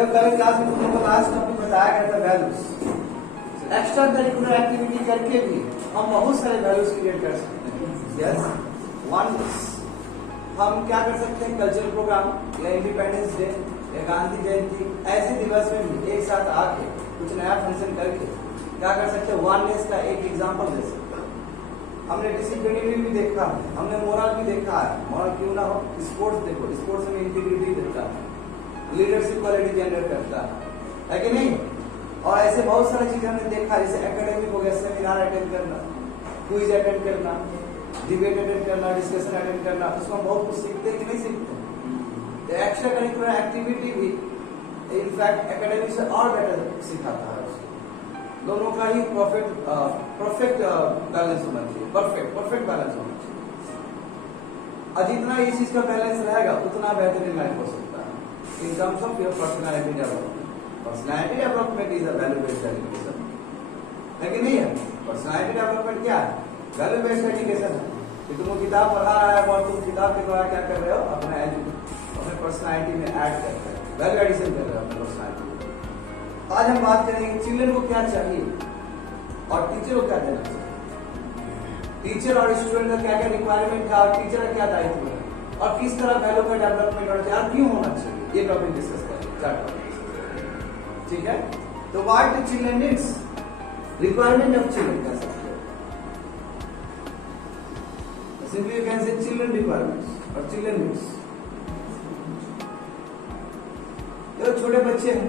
देखो कल क्लास में तुम लोगों को लास्ट टॉपिक बताया गया था वैल्यूज। एक्स्ट्रा करिकुलर एक्टिविटी करके भी हम बहुत सारे वैल्यूज क्रिएट कर सकते हैं। यस, वन हम क्या कर सकते हैं, कल्चरल प्रोग्राम या इंडिपेंडेंस डे या गांधी जयंती ऐसे दिवस में भी एक साथ आके कुछ नया फंक्शन करके क्या कर सकते हैं, वननेस का एक एग्जांपल दे सकते हैं। हमने डिसिप्लिनरी भी देखा है, हमने मोरल भी देखा है। मोरल क्यों ना हो, स्पोर्ट्स देखो, स्पोर्ट्स में इंटीग्रिटी देता है, लीडरशिप क्वालिटी जनरेट करता है कि नहीं। और ऐसे बहुत सारी चीजें हमने देखा, जैसे एकेडमिक हो गया, सेमिनार अटेंड करना, क्विज अटेंड करना, डिबेट अटेंड करना, डिस्कशन अटेंड करना, उसमें हम बहुत कुछ सीखते कि नहीं सीखते। तो एक्स्ट्रा करिकुलर एक्टिविटी भी इनफैक्ट एकेडमिक से और बेटर सिखाता है। दोनों का ही परफेक्ट बैलेंस होना चाहिए, परफेक्ट बैलेंस होना चाहिए। और जितना इस चीज का बैलेंस रहेगा उतना बेहतरीन लाइफ हो सकता है in terms of your personality development. Personality development is a value based education, है कि नहीं है। पर्सनैलिटी डेवलपमेंट क्या है, वैल्यू बेस्ड एजुकेशन है कि तुमको किताब पढ़ा रहा है और तुम किताब के द्वारा क्या कर रहे हो, अपने पर्सनैलिटी में ऐड कर रहे हो, वैल्यू एडिशन कर रहे हो अपने पर्सनैलिटी। आज हम बात करेंगे चिल्ड्रन को क्या चाहिए और टीचर को क्या देना चाहिए। टीचर और स्टूडेंट का क्या क्या रिक्वायरमेंट है और टीचर का क्या दायित्व है और किस तरह वैल्यू का डेवलपमेंट होना चाहिए और क्यों होना चाहिए, ये टॉपिक डिस्कस करेंगे, 4 टॉपिक। ठीक है, तो what the children needs, requirement of children कह सकते हो। Simply you can say children requirements और चिल्ड्रन नीड्स। छोटे बच्चे हैं,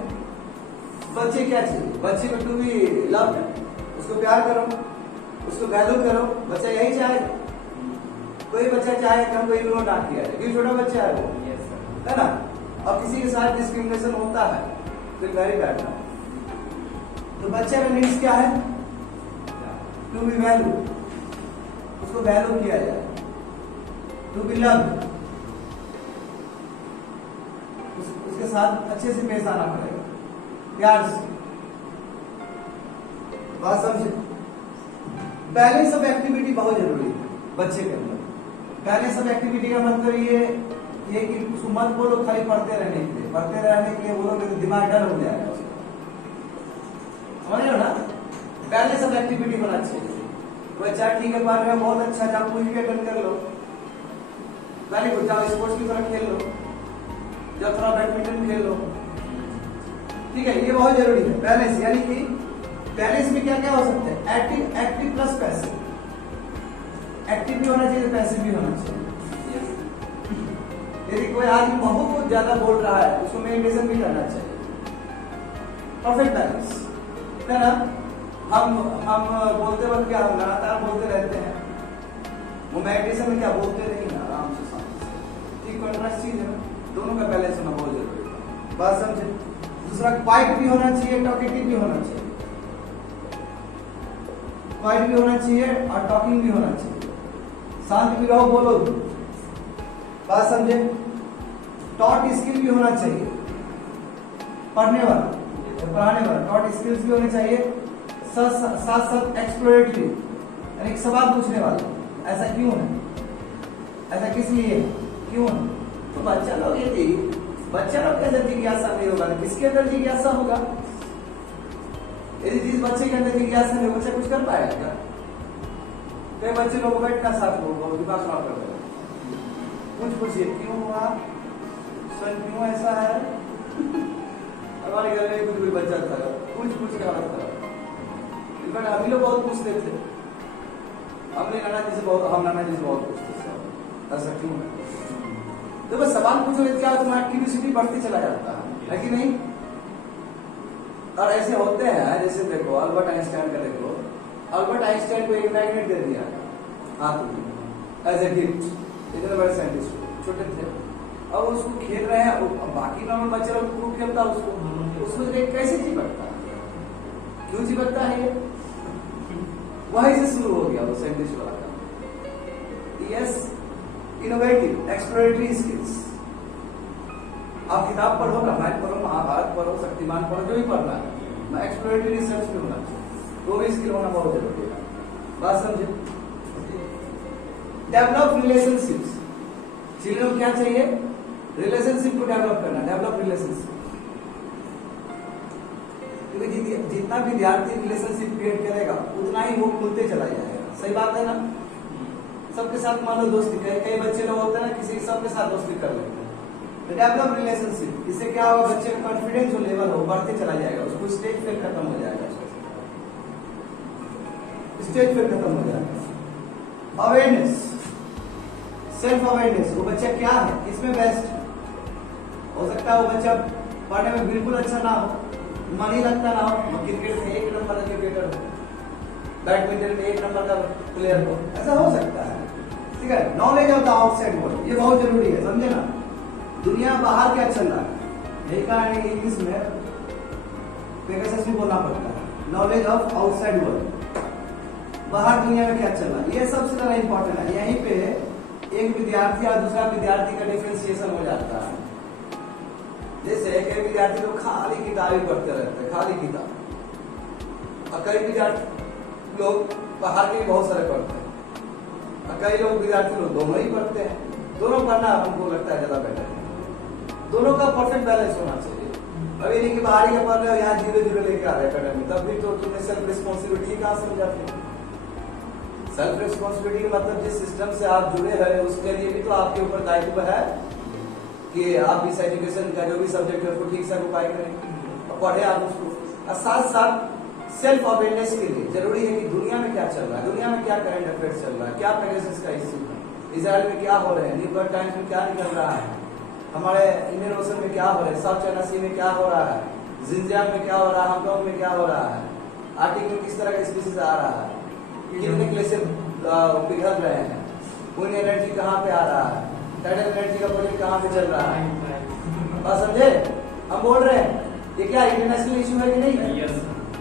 बच्चे क्या चाहिए, बच्चे को टू बी लव्ड, उसको प्यार करो, उसको वैल्यू करो, बच्चा यही चाहेगा। कोई बच्चा चाहे कि हमको इग्नोर ना किया जाए क्योंकि छोटा बच्चा है वो, है ना। और किसी के साथ डिस्क्रिमिनेशन होता है फिर वेरी बैड ना। तो बच्चे का नीड्स क्या है, टू बी वैल्यू, उसको वैल्यू किया जाए, टू बी लव्ड, उसके साथ अच्छे से पेश आना पड़ेगा, प्यार से। बात समझे। बैलेंस ऑफ एक्टिविटी बहुत जरूरी है बच्चे के अंदर। बैलेंस ऑफ एक्टिविटी का मतलब ये कि उसको मत बोलो खाली पढ़ते रहने के लिए, पढ़ते रहने के लिए बोलोगे तो दिमाग डर हो जाएगा, समझ रहे हो ना। बैलेंस ऑफ एक्टिविटी होना चाहिए। बच्चा ठीक है, पढ़ रहे हो, बहुत अच्छा, जाओ कोई भी अटेंड कर लो, वेरी गुड, जाओ स्पोर्ट्स की तरह खेल लो, जाओ थोड़ा बैडमिंटन खेल लो, ठीक है, ये बहुत जरूरी है। बैलेंस यानी कि बैलेंस में क्या क्या हो सकता है, एक्टिव प्लस पैसिव। एक्टिव भी होना चाहिए, पैसिव भी होना चाहिए। यदि कोई आदमी बहुत ज्यादा बोल रहा है उसको मेडिटेशन भी करना चाहिए। परफेक्ट बैलेंस, है ना। हम बोलते वक्त क्या, हम लगातार बोलते रहते हैं, वो मेडिटेशन में क्या बोलते नहीं ना, आराम से शांति से, ठीक कॉन्ट्रास्ट चीज है ना। दोनों का बैलेंस होना बहुत जरूरी है, बात समझे। दूसरा क्वाइट भी होना चाहिए, टॉकेटिव भी होना चाहिए। क्वाइट भी होना चाहिए और टॉकिंग भी होना चाहिए। शांत भी रहो, बोलो भी, बात समझे। टॉट स्किल भी होना चाहिए, पढ़ने वाला, पढ़ाने वाला, टॉट स्किल्स भी होने चाहिए। साथ साथ एक्सप्लोरेटरी यानी सवाल पूछने वाला, ऐसा क्यों है, ऐसा किस लिए, क्यों है। तो बच्चा लोग के अंदर जिज्ञासा नहीं होगा, किसके अंदर जिज्ञासा होगा। यदि जिस बच्चे के अंदर जिज्ञासा नहीं, बच्चा कुछ कर पाएगा क्या। कई बच्चे लोग बैठना साथ लोग दिमाग खराब कर देगा, पूछिए क्यों हुआ सर, क्यों ऐसा है। हमारे घर में कुछ भी बच्चा था, पूछ के हालत खराब। इनफैक्ट हम लोग बहुत पूछते थे, हमने नाना जी से बहुत पूछते थे, ऐसा क्यों है। तो बस सवाल पूछो, क्या तुम्हारा क्यूरियोसिटी बढ़ती चला जाता है कि नहीं। और ऐसे होते हैं, जैसे देखो अल्बर्ट आइंस्टाइन का देखो, अल्बर्ट आइंस्टाइन को एक मैग्नेट दे दिया हाथ में एज ए गिफ्ट, इतने बड़े साइंटिस्ट, छोटे थे, अब उसको खेल रहे हैं, बाकी नॉर्मल बच्चे लोग खूब खेलता उसको देख कैसे चिपकता है, क्यों चिपकता है, ये वहीं से शुरू हो गया वो साइंटिस्ट वाला काम। Yes, innovative exploratory skills. आप किताब पढ़ो, रामायण पढ़ो, महाभारत पढ़ो, शक्तिमान पढ़ो, जो भी पढ़ना है, एक्सप्लोरेटरी रिसर्च भी होना चाहिए, वो भी स्किल होना बहुत जरूरी है, बात समझे। डेवलप रिलेशनशिप्स, चिल्ड्रन को क्या चाहिए, रिलेशनशिप को डेवलप करना, डेवलप रिलेशनशिप। क्योंकि जितना विद्यार्थी रिलेशनशिप क्रिएट करेगा उतना ही वो खुलते चला जाएगा। सही बात है ना? सबके साथ मान लो दोस्ती, कई बच्चे लोग होते हैं ना किसी सबके साथ दोस्ती कर लेते हैं, तो डेवलप रिलेशनशिप, इससे क्या होगा, बच्चे का कॉन्फिडेंस जो लेवल हो बढ़ते चला जाएगा, उसको स्टेज पे खत्म हो जाएगा, स्टेज पे खत्म हो जाएगा। अवेयरनेस, सेल्फ अवेयरनेस, वो बच्चा क्या है, किसमें बेस्ट हो सकता है, वो बच्चा पढ़ने में बिल्कुल अच्छा ना हो, मन ही लगता ना हो, क्रिकेट में 1 नंबर का क्रिकेटर हो, बैडमिंटन में 1 नंबर का प्लेयर हो, ऐसा हो सकता है। ठीक है, knowledge of the outside world, ये बहुत जरूरी है, समझे ना, दुनिया बाहर क्या चल रहा है, यही कारण इंग्लिश में पेगासस भी बोलना पड़ता है, नॉलेज ऑफ आउटसाइड वर्ल्ड, बाहर दुनिया में क्या चल रहा है, ये सबसे ज्यादा इंपॉर्टेंट है। यहीं पे एक विद्यार्थी और दूसरा विद्यार्थी का डिफरेंशिएशन हो जाता है। जैसे कई विद्यार्थी लोग खाली किताब ही पढ़ते रहते हैं, खाली किताब, और कई विद्यार्थी लोग बाहर के भी बहुत सारे पढ़ते हैं, और कई लोग विद्यार्थी लोग दोनों ही पढ़ते हैं। दोनों पढ़ना हमको लगता है ज्यादा बेटर है, दोनों का परफेक्ट बैलेंस होना चाहिए। अभी नहीं कि बाहर ही पढ़ रहे हो, यहाँ 0-0 लेके आ रहे हैं, तब भी तो तुम्हें सेल्फ रिस्पॉन्सिबिलिटी कहाँ से समझाते हैं? सेल्फ रिस्पॉन्सिबिलिटी का मतलब जिस सिस्टम से आप जुड़े हैं उसके लिए भी तो आपके ऊपर दायित्व है कि आप इस एजुकेशन का जो भी सब्जेक्ट है उसको ठीक से उपाय करें और पढ़े आप उसको, और साथ साथ सेल्फ अवेयरनेस के लिए जरूरी है कि दुनिया में क्या चल रहा है, दुनिया में क्या करंट अफेयर्स चल रहा है, क्या पेगासस का इश्यू है, इजराइल में क्या हो रहे हैं, न्यू यॉर्क टाइम्स में क्या निकल रहा है, हमारे इंडियन ओशन में क्या हो रहा है, साउथ चाइना सी में क्या हो रहा है, जिंजियांग में क्या हो रहा है, हांगकांग में क्या हो रहा है, आर्टिक में किस तरह का स्पीसीज आ रहा है, कितने ग्लेशियर पिघल रहे हैं, विंड एनर्जी कहाँ पे आ रहा है, टाइडल एनर्जी का प्रोजेक्ट कहाँ पे चल रहा है, और समझे हम बोल रहे हैं ये क्या इंटरनेशनल इशू है कि नहीं? yes.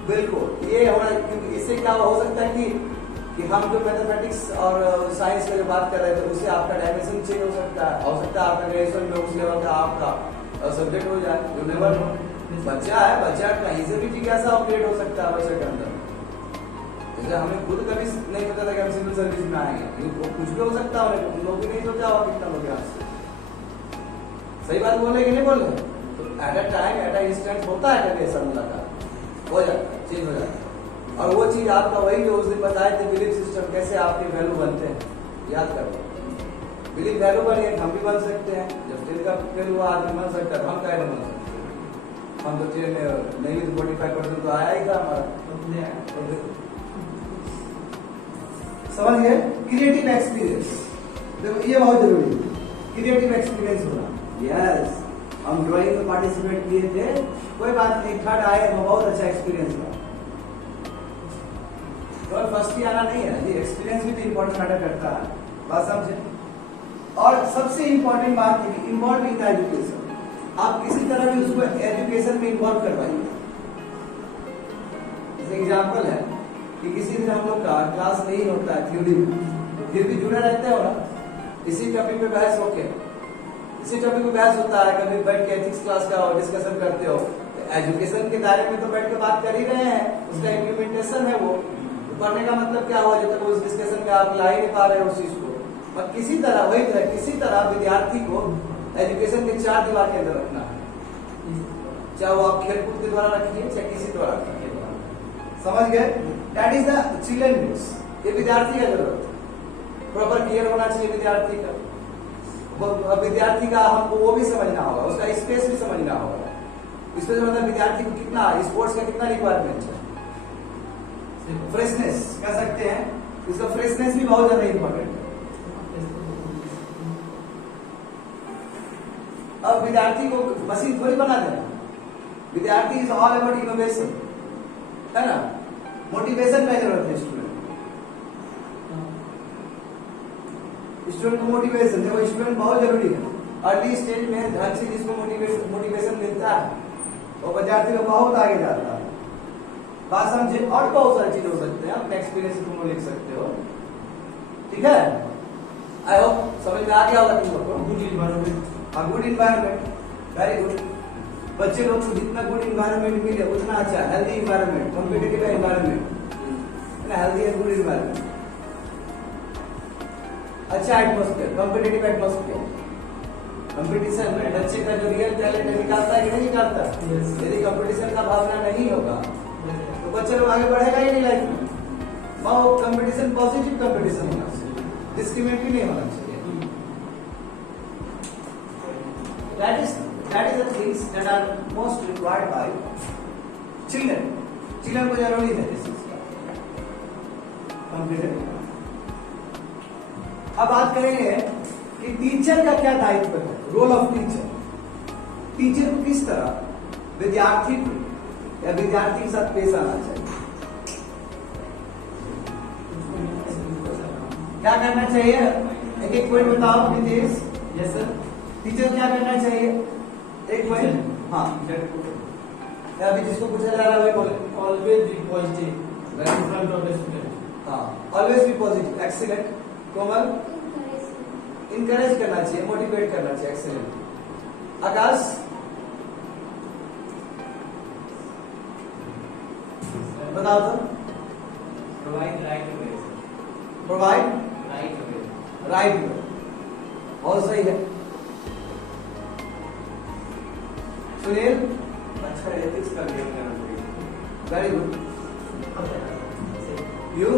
बिल्कुल, ये होना, क्योंकि इससे क्या हो सकता है कि हम जो मैथमेटिक्स और साइंस की जो बात कर रहे थे उससे आपका डायमेंशन चेंज हो सकता है, आपका ग्रेजुएशन में उस लेवल का आपका सब्जेक्ट हो जाए, जो लेवल बच्चा है, बच्चा कहीं से भी जिज्ञासा अपडेट हो सकता है बच्चे के अंदर। जैसे हमें खुद कभी नहीं पता था कि हम सिविल सर्विस में आएंगे, कुछ भी हो सकता है, उन लोग भी नहीं सोचा होगा कितना लोग यहाँ से, सही बात बोले कि नहीं बोले? तो at a time at a instant होता है कभी ऐसा मुलाकात, हो जाता है, चेंज हो जाता है, और वो चीज आपका वही जो उस दिन बताए थे बिलीफ सिस्टम, कैसे आपके वैल्यू बनते हैं, याद करो, बिलीफ वैल्यू बने, हम भी बन सकते हैं, जब ट्रेन का फेल हुआ आदमी बन सकता है, हम कैसे बन सकते हैं? हम तो ट्रेन में नहीं, 45% तो आया ही था हमारा, समझ गए? क्रिएटिव एक्सपीरियंस, देखो ये बहुत जरूरी है, क्रिएटिव एक्सपीरियंस होना। यस, हम ड्राइंग में पार्टिसिपेट किए थे, कोई बात नहीं, थर्ड आए, बहुत अच्छा एक्सपीरियंस था, तो फर्स्ट ही आना नहीं है, ये एक्सपीरियंस भी तो इम्पोर्टेंट मैटर करता है, बात समझे? और सबसे इम्पोर्टेंट बात है कि इन्वॉल्व इन द एजुकेशन, आप किसी तरह भी उसको एजुकेशन में इन्वॉल्व करवाइए। जैसे एग्जाम्पल है कि किसी दिन हम लोग का क्लास नहीं होता है थ्योरी में, फिर भी जुड़े रहते हो ना, इसी टॉपिक पे बहस होके, इसी टॉपिक पे बहस होता है, कभी बैठ के एथिक्स क्लास का डिस्कशन करते हो, एजुकेशन के दायरे में तो बैठ के बात कर ही रहे हैं, उसका इम्प्लीमेंटेशन है वो, तो पढ़ने का मतलब क्या हुआ जब तक उस डिस्कशन में आप ला ही नहीं पा रहे हो उस चीज को। और किसी तरह वही है, किसी तरह विद्यार्थी को एजुकेशन के 4 दीवार के अंदर रखना है, चाहे वो आप खेलकूद के द्वारा रखिए चाहे किसी द्वारा रखिए, समझ गए? That is the children news, ये विद्यार्थी का जरूरत है, प्रॉपर केयर होना चाहिए विद्यार्थी का, विद्यार्थी का हमको वो भी समझना होगा, उसका स्पेस भी समझना होगा, स्पेस मतलब विद्यार्थी को कितना स्पोर्ट्स का कितना रिक्वायरमेंट है, फ्रेशनेस कह सकते हैं, इसका फ्रेशनेस भी बहुत ज्यादा इंपॉर्टेंट है। अब विद्यार्थी को मशीन थोड़ी बना देना, विद्यार्थी इज ऑल अबाउट इनोवेशन, है ना, मोटिवेशन का जरूरत है स्टूडेंट को, मोटिवेशन, देखो स्टूडेंट बहुत जरूरी है, अर्ली स्टेज में ढंग से जिसको मोटिवेशन मिलता है वो विद्यार्थी को बहुत आगे जाता है, बात समझे? और बहुत सारी चीज हो सकते हैं, अपने एक्सपीरियंस से तुम लिख सकते हो, ठीक है? आई होप समझ में आ गया होगा तुम लोग को। गुड इन्वायरमेंट, वेरी गुड, बच्चे लोग को जितना गुड इन्वायरमेंट मिले उतना अच्छा, healthy environment, competitive environment, healthy and good environment, अच्छा एटमोस्फेयर, कॉम्पिटिटिव एटमोस्फेयर, कंपटीशन में बच्चे का जो रियल टैलेंट है निकालता है कि नहीं निकालता? यदि कंपटीशन का भावना नहीं होगा तो बच्चे लोग आगे बढ़ेगा ही नहीं लाइफ में। वो कंपटीशन पॉजिटिव कंपटीशन होना चाहिए, डिस्क्रिमिनेटरी नहीं होना चाहिए। That is the things that are most required by children. Children को जरूरी है इस चीज का। कंप्लीट। अब बात करेंगे कि टीचर का क्या दायित्व है, रोल ऑफ टीचर। टीचर को किस तरह विद्यार्थी को या विद्यार्थी के साथ पेश आना चाहिए, क्या करना चाहिए? एक एक पॉइंट बताओ प्लीज। Yes sir. टीचर क्या करना चाहिए? एक पॉइंट। हाँ, अभी जिसको पूछा जा रहा है वही बोले। Always be positive in front of the student. हाँ, always be positive. Excellent. Komal? Encourage करना चाहिए, मोटिवेट करना चाहिए। एक्सीलेंट। आकाश? बताओ तो। Provide right way. Provide right way. Right way, बहुत सही है। सुनील? अच्छा, एथिक्स का ज्ञान करना चाहिए। Very good. You?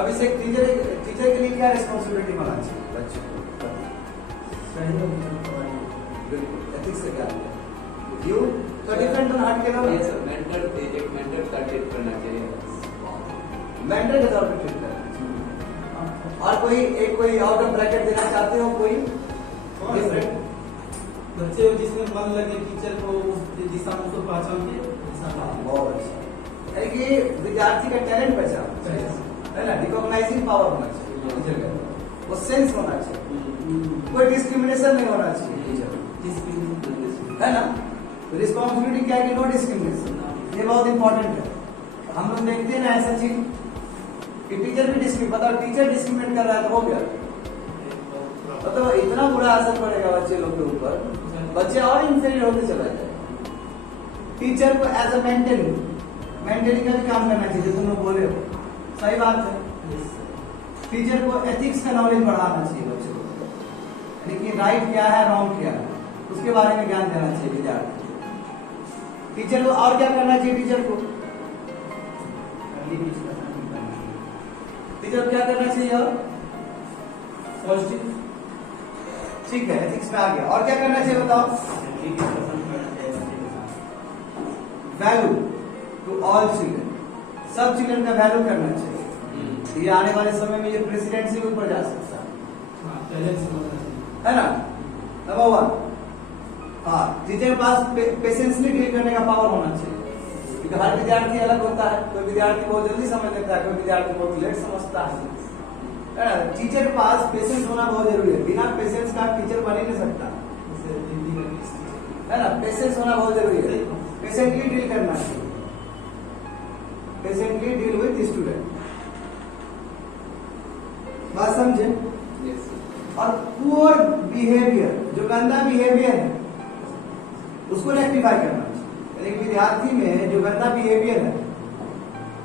Abhishek, teacher के लिए क्या रिस्पॉन्सिबिलिटी होना चाहिए बच्चे को? बिल्कुल, एथिक्स का ज्ञान। यू तो डिफरेंट और हट के लो। यस सर, मेंटर एक मेंटर का ट्रीट करना चाहिए। मेंटर के तौर पर ट्रीट करना चाहिए। और कोई आउट ऑफ ब्रैकेट देना चाहते हो? कोई डिफरेंट? बच्चे जिसमें मन लगे टीचर को उस दिशा में उसको पहचान के बहुत अच्छा है कि विद्यार्थी का टैलेंट पहचान है ना, रिकॉग्नाइजिंग पावर होना चाहिए टीचर का, वो सेंस होना चाहिए, कोई डिस्क्रिमिनेशन नहीं होना चाहिए टीचर, है ना। रिस्पॉन्सिबिलिटी क्या है कि नो डिस्क्रिमिनेशन, ये बहुत इंपॉर्टेंट है। हम लोग देखते हैं ना ऐसा चीज कि टीचर भी बताओ टीचर डिस्क्रिमिनेट कर रहा है तो हो गया, मतलब इतना बुरा असर पड़ेगा बच्चे लोग के ऊपर, बच्चे और इंफीरियर होते चला जाए। टीचर को एज अ मेंटली का भी काम करना चाहिए, जो तुम लोग बोले हो, सही बात है। टीचर को एथिक्स का नॉलेज बढ़ाना चाहिए बच्चों को, लेकिन राइट क्या है रॉन्ग क्या है उसके बारे में ज्ञान देना चाहिए विद्यार्थी। टीचर को और क्या करना चाहिए? टीचर को क्या करना चाहिए? और पॉजिटिव, ठीक है, एथिक्स में आ गया। और क्या करना चाहिए बताओ? वैल्यू टू ऑल चिल्ड्रन, सब चिल्ड्रन का वैल्यू करना चाहिए। ये आने वाले समय में ये प्रेसिडेंसी के ऊपर जा सकता है ना। नंबर 1, हाँ, टीचर के पास पेशेंसली डील करने का पावर होना चाहिए, क्योंकि हर विद्यार्थी अलग होता है। कोई विद्यार्थी बहुत जल्दी समझ लेता है, कोई विद्यार्थी बहुत लेट समझता है। टीचर के पास पेशेंस होना बहुत जरूरी है, बिना पेशेंस का टीचर बन ही नहीं सकता, है ना। पेशेंस होना बहुत जरूरी है, पेशेंटली डील करना चाहिए, पेशेंटली डील विद स्टूडेंट, बात समझे। और पुअर बिहेवियर, जो गंदा बिहेवियर है उसको रेक्टिफाई करना चाहिए। एक विद्यार्थी में जो गंदा बिहेवियर है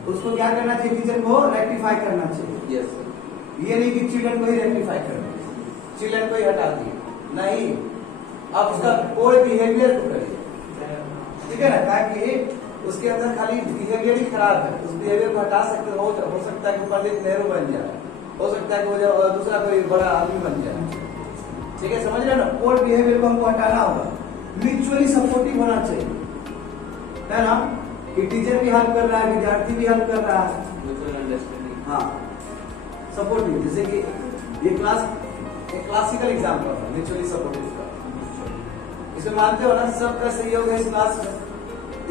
उसको क्या करना चाहिए? टीचर को रेक्टिफाई करना चाहिए। यस, ये नहीं कि चिल्ड्रन को ही रेक्टिफाई करना, चिल्ड्रन को ही हटा दिए, नहीं, आप उसका कोई बिहेवियर को करिए, ठीक है ना, ताकि उसके अंदर खाली बिहेवियर ही खराब है, उस बिहेवियर को हटा सकते हो सकता है कि पंडित नेहरू बन जाए, हो सकता है कि वो दूसरा कोई बड़ा आदमी बन जाए, ठीक है, समझ रहे ना। कोई बिहेवियर को हमको हटाना होगा, म्यूचुअली सपोर्टिव होना चाहिए, है ना, कि टीचर भी हेल्प कर रहा है, विद्यार्थी भी हेल्प कर रहा है, म्यूचुअल अंडरस्टैंडिंग, हाँ, सपोर्टिव। जैसे कि ये क्लासिकल एग्जाम्पल है म्यूचुअली सपोर्टिव का, इसमें मानते हो ना सबका सहयोग है इस क्लास में,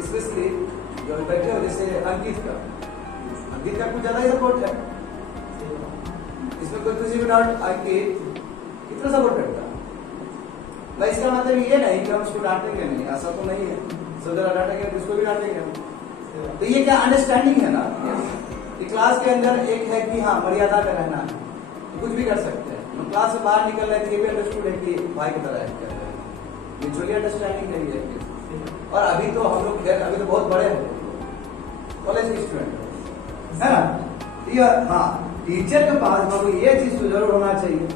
स्पेशली जो बैठे हो जैसे अंकित का कुछ ज्यादा ही सपोर्ट है इसमें, कोई किसी भी डाउट, अंकित कितना सपोर्ट करता है भाई। इसका मतलब ये नहीं कि हम उसको डांटेंगे नहीं, ऐसा तो नहीं है, सब जगह डांटेंगे तो उसको भी डांटेंगे। तो ये क्या अंडरस्टैंडिंग है ना, कि क्लास के अंदर एक है कि हाँ मर्यादा में रहना है, तो कुछ भी कर सकते हैं। हम क्लास से बाहर निकल रहे थे, ये भी अंडरस्टूड है कि भाई की तरह एक्ट कर रहे हैं, म्यूचुअली अंडरस्टैंडिंग करिए। और अभी तो हम लोग अभी तो बहुत बड़े हो, कॉलेज के स्टूडेंट है ना। हाँ, टीचर के पास बाबू ये चीज तो जरूर होना चाहिए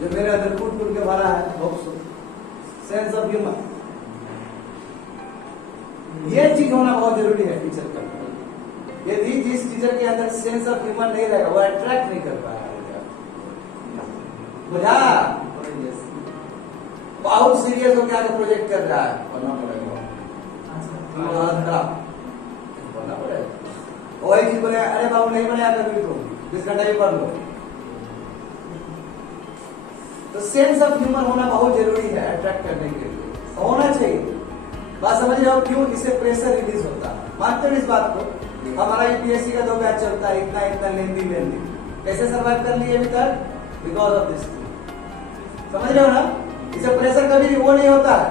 जो मेरे अंदर कूट कूट के भरा है, सेंस ऑफ ह्यूमर, ये चीज होना बहुत जरूरी है टीचर का। यदि जिस टीचर के अंदर सेंस ऑफ ह्यूमर नहीं रहेगा, वो अट्रैक्ट नहीं कर पाएगा। बुझा? बहुत सीरियस हो क्या प्रोजेक्ट कर रहा है, बनना पड़ेगा, बनना पड़ेगा। वही चीज बोले, अरे बाबू नहीं बनाया कभी तुम 20 घंटा भी पढ़ लो। तो सेंस ऑफ ह्यूमर होना बहुत जरूरी है अट्रैक्ट करने के लिए, होना चाहिए। बात समझ रहे हो क्यों इससे प्रेशर रिलीज होता है? मानते हो इस बात को? हमारा यूपीएससी का 2 बैच चलता है, इतना इतना लेंदी कैसे सर्वाइव कर लिए अभी तक? Because of this. समझ रहे हो ना? इससे प्रेशर कभी वो नहीं होता है,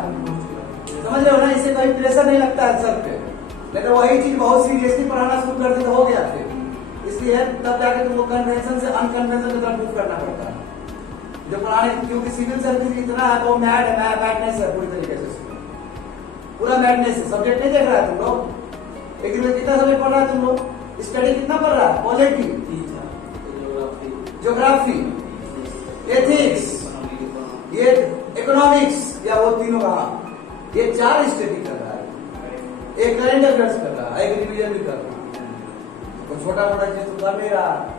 समझ रहे हो ना? इससे कभी प्रेशर नहीं लगता है सर पे। नहीं तो वही चीज बहुत सीरियसली पढ़ाना शुरू कर दे तो हो गया फिर। इसलिए तब जाके तुमको कन्वेंशन से अनकन्वेंशन की तरफ मूव करना पड़ता है जो पढ़ाने, क्योंकि सिविल सर्विस इतना है, वो मैडनेस है पूरी तरीके से, पूरा मैडनेस है। सब्जेक्ट नहीं देख रहा है तुम लोग, एक दिन में कितना सब्जेक्ट पढ़ रहा है तुम लोग? स्टडी कितना पढ़ रहा है? पॉलिटी, ज्योग्राफी, एथिक्स, ये इकोनॉमिक्स, या वो तीनों का, ये 4 स्टडी कर रहा है। एक करंट अफेयर्स कर रहा है, एक रिवीजन भी कर रहा है, तो छोटा मोटा चीज तो कर नहीं रहा है।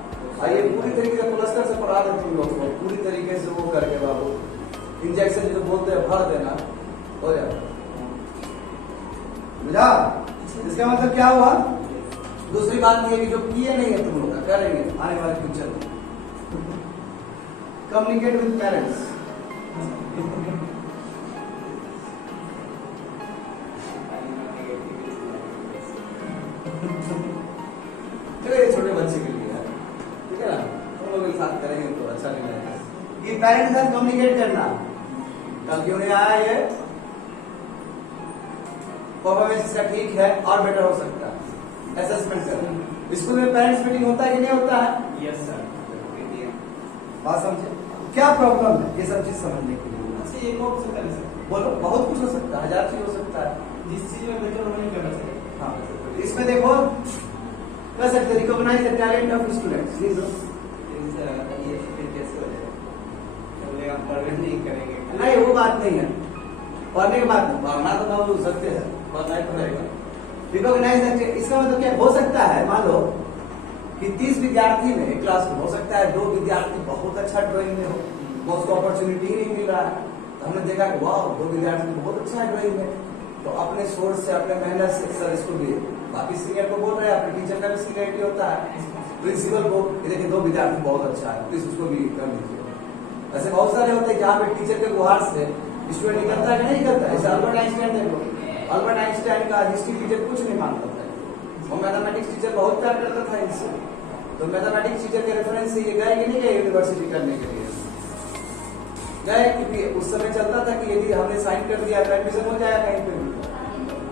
ये पूरी तरीके से प्लस्टर से पढ़ा दे तुम लोग को, पूरी तरीके से वो करके बाबू इंजेक्शन जो बोलते हैं भर देना हो जाएगा। बुझा? इसका मतलब क्या हुआ? दूसरी बात ये कि जो किए नहीं है तुम लोग का करेंगे आने वाले फ्यूचर में। Communicate with parents. चलो ये छोटे बच्चे के लिए है, ठीक है ना? तुम लोग के साथ करेंगे तो अच्छा नहीं लगेगा। ये पेरेंट्स के साथ कम्युनिकेट करना। कल क्यों नहीं आया ये? परफॉर्मेंस इसका ठीक है और बेटर हो सकता है, असेसमेंट करना। स्कूल में पेरेंट्स मीटिंग होता है कि नहीं होता है? Yes sir. बात समझे? क्या प्रॉब्लम है ये सब चीज समझने के लिए? अच्छा, ये कौन सा कर सकते? बोलो, बहुत कुछ हो सकता है, 1000 चीज हो सकता है। जिस चीज में बेटर नहीं करना चाहिए। हाँ, इसमें देखो कर सकते recognize the talent of students. ये फिर कैसे हो जाएगा? हम परवेट नहीं करेंगे। नहीं, वो बात नहीं है, पढ़ने की बात नहीं, पढ़ना तो हम लोग सकते हैं, पढ़ना ही पड़ेगा। रिकॉग्नाइज, इसका मतलब क्या हो सकता है? मान लो कि 30 विद्यार्थी में एक क्लास में हो सकता है 2 विद्यार्थी बहुत अच्छा ड्राइंग में हो, वो उसको अपॉर्चुनिटी ही नहीं मिल रहा है। तो हमने देखा कि वाह 2 विद्यार्थी बहुत अच्छा है ड्राइंग में, तो अपने सोर्स से अपने मेहनत से सर इसको भी, बाकी सीनियर को बोल रहे हैं, अपने टीचर का भी सीनियरिटी होता है, प्रिंसिपल को देखिए 2 विद्यार्थी बहुत अच्छा है, प्लीज उसको भी कर लीजिए। ऐसे बहुत सारे होते हैं जहाँ पे टीचर के गुहार से स्टूडेंट निकलता है कि नहीं निकलता है। जैसे अल्बर्ट आइंस्टाइन देख लो, अल्बर्ट आइंस्टाइन का हिस्ट्री टीचर कुछ नहीं मानता था, और मैथमेटिक्स टीचर बहुत प्यार करता था इनसे। तो मैथमेटिक्स टीचर के रेफरेंस से ये गए कि नहीं गए यूनिवर्सिटी करने के लिए? गए, क्योंकि उस समय चलता था कि यदि हमने साइन कर दिया तो एडमिशन हो जाएगा कहीं पे भी।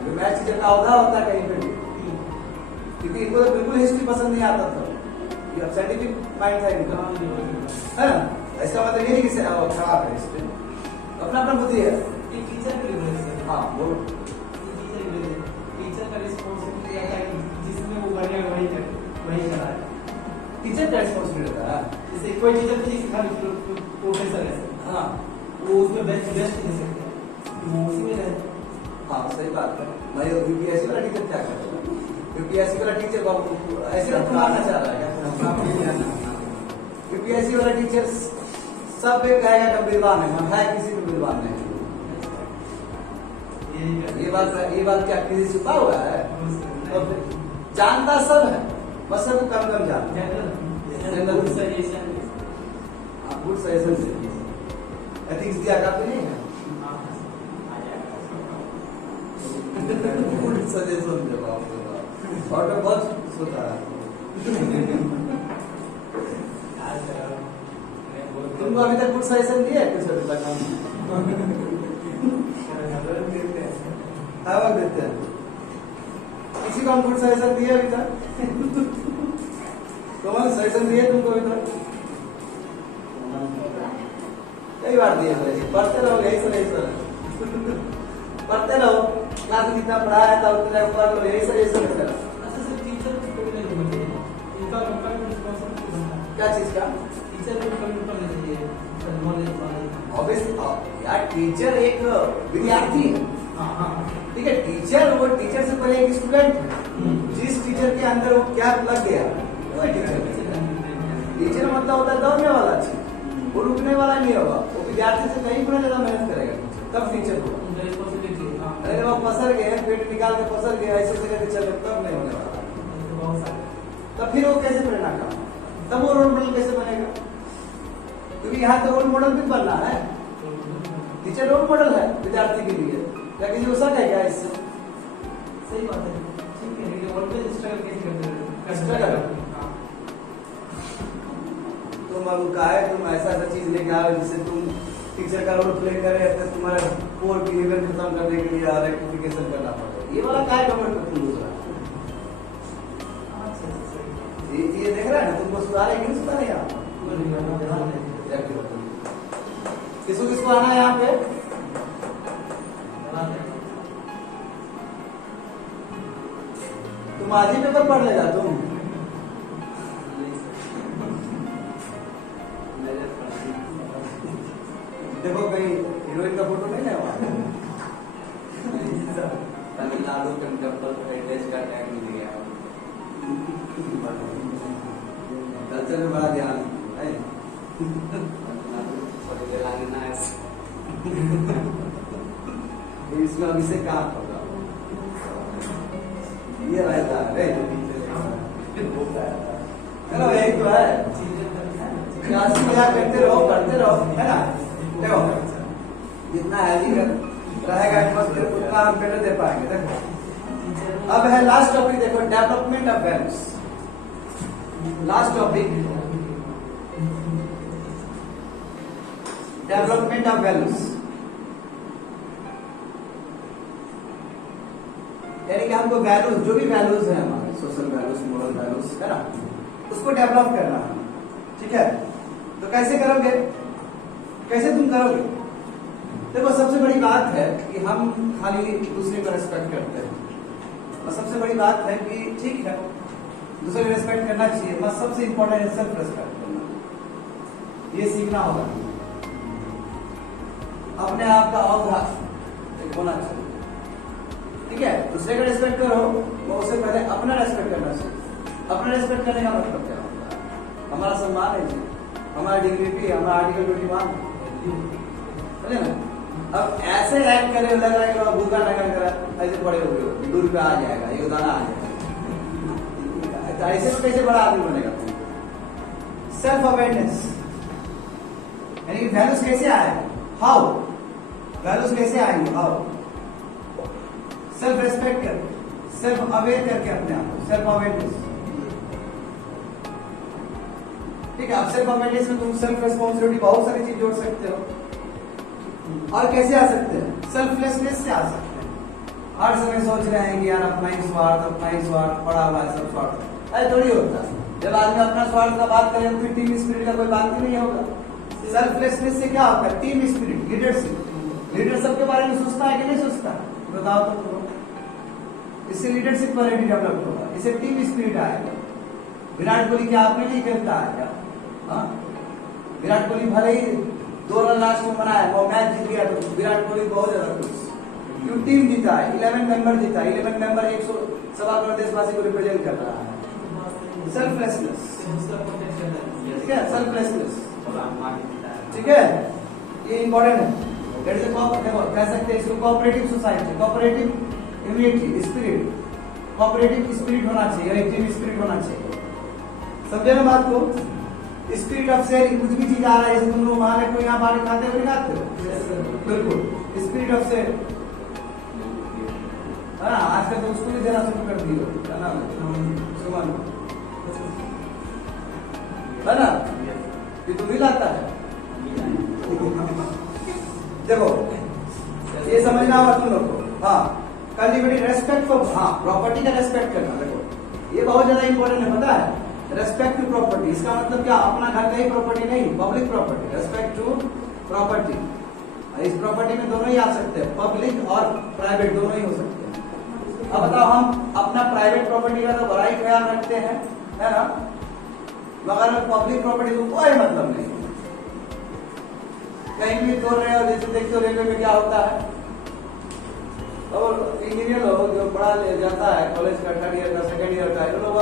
तो मैथ्स टीचर का औहदा होता है कहीं पे भी, क्योंकि इनको तो बिल्कुल हिस्ट्री पसंद नहीं आता था, ये साइंटिफिक माइंड था इनका, है ना? इसका मतलब ये नहीं कि खराब है, इसमें अपना अपना बुद्धि है। टीचर के लिए हाँ बोलो। टीचर का रिस्पॉन्सिबिलिटी रहता है कि जिसमें वो बनेगा वही कराए। टीचर का रिस्पॉन्सिबिलिटी रहता है। जैसे कोई टीचर फिजिक्स का प्रोफेसर है, हाँ वो उसमें बेस्ट दे सकते हैं, वो उसी में रहे। हाँ सही बात है। मैं यूपीएससी वाला टीचर क्या करता है? यूपीएससी वाला टीचर बाबू ऐसे मानना चाह रहा है? यूपीएससी वाला टीचर सब पे कहेगा कि विद्वान है, हम है किसी भी विद्वान नहीं। ये बात क्या किसी छुपा हुआ है? तो जानता सब है, बस सब कम कम जानता है। गुड सजेशन एथिक्स दिया काफी नहीं है। गुड सजेशन जब आपको और तो बहुत सोता है। तुमको अभी तक गुड सजेशन दिया है कुछ अभी तक? हम देते हैं, किसी को हम गुड सजेशन दिए अभी तक? तुम्हारे सजेशन दिए तुमको अभी तक? कई बार दिए सजेशन, पढ़ते रहो यही सजेशन, पढ़ते रहो, क्लास में जितना पढ़ाया था उतना पढ़ लो, यही सजेशन है। अच्छा सर, टीचर को भी नहीं होना चाहिए, इनका रिस्पॉन्सिबिलिटी बनता है। क्या चीज का? टीचर को कभी नहीं चाहिए सर, नॉलेज टीचर एक विद्यार्थी है, ठीक है। टीचर वो टीचर से पहले एक स्टूडेंट है। जिस टीचर के अंदर वो क्या लग गया वो टीचर। टीचर मतलब होता है दौड़ने वाला चीज, वो रुकने वाला नहीं होगा। वो विद्यार्थी से कहीं गुना ज्यादा मेहनत करेगा तब टीचर होगा। अरे वो पसर गए, पेट निकाल के पसर गए, ऐसे से करके चले तब नहीं होने वाला। तब फिर वो कैसे प्रेरणा का, तब वो रोल मॉडल कैसे बनेगा? क्योंकि यहाँ तो रोल मॉडल भी बनना है। टीचर रोल मॉडल है विद्यार्थी के लिए, क्या किसी को शक है क्या इससे? सही बात है, ठीक है। लेकिन और पे स्ट्रगल कैसे करते हैं? स्ट्रगल तुम अब का है, तुम ऐसा ऐसा चीज लेके आओ जिससे तुम टीचर का रोल प्ले करे, तो तुम्हारा पोर बिहेवियर खत्म करने के लिए रेक्टिफिकेशन करना पड़ेगा। ये वाला क्या है गवर्नमेंट का तुम दूसरा ये देख रहा है ना, तुमको सुधारेगी नहीं सुधारे यहाँ? किसको किसको आना है यहाँ पे? तुम आज ही पेपर पढ़ लेगा तुम? देखो कहीं हीरोइन का फोटो नहीं है वहाँ? तमिलनाडु टेम्पल हेरिटेज का टैग मिल गया। कल्चर में बड़ा ध्यान है। इसमें अभी से कहाँ होगा ये रहता है। चलो यही तो है, क्लास में करते रहो पढ़ते रहो, है ना। देखो जितना हैवी रहेगा एटमॉस्फेयर उतना हम बेटर दे पाएंगे। देखो अब है लास्ट टॉपिक, देखो development of values. Last topic development of values, यानी कि हमको वैल्यूज जो भी वैल्यूज है हमारे सोशल वैल्यूज, मोरल वैल्यूज, है ना, उसको डेवलप करना है, ठीक है। तो कैसे करोगे, कैसे तुम करोगे? देखो सबसे बड़ी बात है कि हम खाली दूसरे को रेस्पेक्ट करते हैं, और सबसे बड़ी बात है कि ठीक है दूसरे को रेस्पेक्ट करना चाहिए, बस सबसे इंपॉर्टेंट है सेल्फ रेस्पेक्ट करना। ये सीखना होगा, अपने आप का अवधान एक होना चाहिए, ठीक है। दूसरे का रेस्पेक्ट करो, वो उससे पहले अपना रेस्पेक्ट करना चाहिए। अपना रेस्पेक्ट करने का मतलब क्या होता है? हमारा सम्मान है जी, हमारा डिग्निटी, हमारा आर्टिकल 21, समझे ना। अब ऐसे एक्ट करे लग रहा है कि भूखा नंगा करा, ऐसे पड़े हो गए, 2 रुपया आ जाएगा, ये दाना आ जाएगा, ऐसे में कैसे बड़ा आदमी बनेगा? सेल्फ अवेयरनेस, यानी कि वैल्यूज कैसे आए, हाउ वैल्यूज कैसे आएंगे, हाउ सेल्फ रेस्पेक्ट कर, सेल्फ अवेयर करके अपने आप को, सेल्फ अवेयरनेस, ठीक है। अब सेल्फ अवेयरनेस में तुम सेल्फ रिस्पॉन्सिबिलिटी बहुत सारी चीज जोड़ सकते हो। और कैसे आ सकते हैं? सेल्फलेसनेस से आ सकते हैं। हर समय सोच रहे हैं कि यार अपना ही स्वार्थ पड़ा हुआ है, सब स्वार्थ, ऐसा थोड़ी होता है। जब आदमी अपना स्वार्थ का बात करें तो टीम स्पिरिट का कोई बात ही नहीं होगा। सेल्फलेसनेस से क्या होता है? Team spirit, leadership. लीडर सबके बारे में सोचता है कि नहीं सोचता? बताओ तो। इससे लीडरशिप क्वालिटी डेवलप होगा, इससे टीम स्पिरिट आएगा। विराट कोहली क्या अपने लिए खेलता है क्या? विराट कोहली भले ही 2 रन लास्ट में बनाया, वो मैच जीत गया, तो विराट कोहली बहुत ज्यादा खुश, क्यों? टीम जीता है, 11 मेंबर जीता है, 11 मेंबर 100 करोड़ देशवासी को रिप्रेजेंट कर रहा है। सेल्फलेसनेस, ठीक है, सेल्फलेसनेस, ठीक है, ये इंपॉर्टेंट है। कह सकते हैं इसको cooperative society, cooperative unity spirit, cooperative spirit होना चाहिए, एक टीम स्पिरिट होना चाहिए। समझे ना बात को? स्पिरिट ऑफ शेयरिंग, कुछ भी चीज आ रहा है, जैसे तुम लोग वहां रखो, यहाँ बाहर खाते हो, खाते हो, बिल्कुल स्पिरिट ऑफ शेयरिंग, है ना। आजकल तो उसको भी देना शुरू कर दिए, है ना, सुमन, है ना, ये तो भी लाता है। देखो ये समझना होगा तुम लोग को। हाँ, कल्टीवेटिंग रेस्पेक्ट फॉर, हाँ, प्रॉपर्टी का रेस्पेक्ट करना। देखो ये बहुत ज्यादा इंपॉर्टेंट है, पता है? रेस्पेक्ट टू प्रॉपर्टी, इसका मतलब क्या? अपना घर का ही प्रॉपर्टी नहीं, public property. Respect to property, इस प्रॉपर्टी में दोनों ही आ सकते हैं, पब्लिक और प्राइवेट दोनों ही हो सकते हैं। अब बताओ, हम अपना प्राइवेट प्रॉपर्टी का तो बड़ा ही ख्याल रखते हैं, है ना, मगर पब्लिक प्रॉपर्टी को कोई मतलब नहीं। कहीं भी तोड़ रहे हो, जैसे देखते हो रेलवे में क्या होता है, और इंजीनियर लोग जो पढ़ा ले जाता है कॉलेज का 3rd ईयर का 2nd ईयर का, ये लोग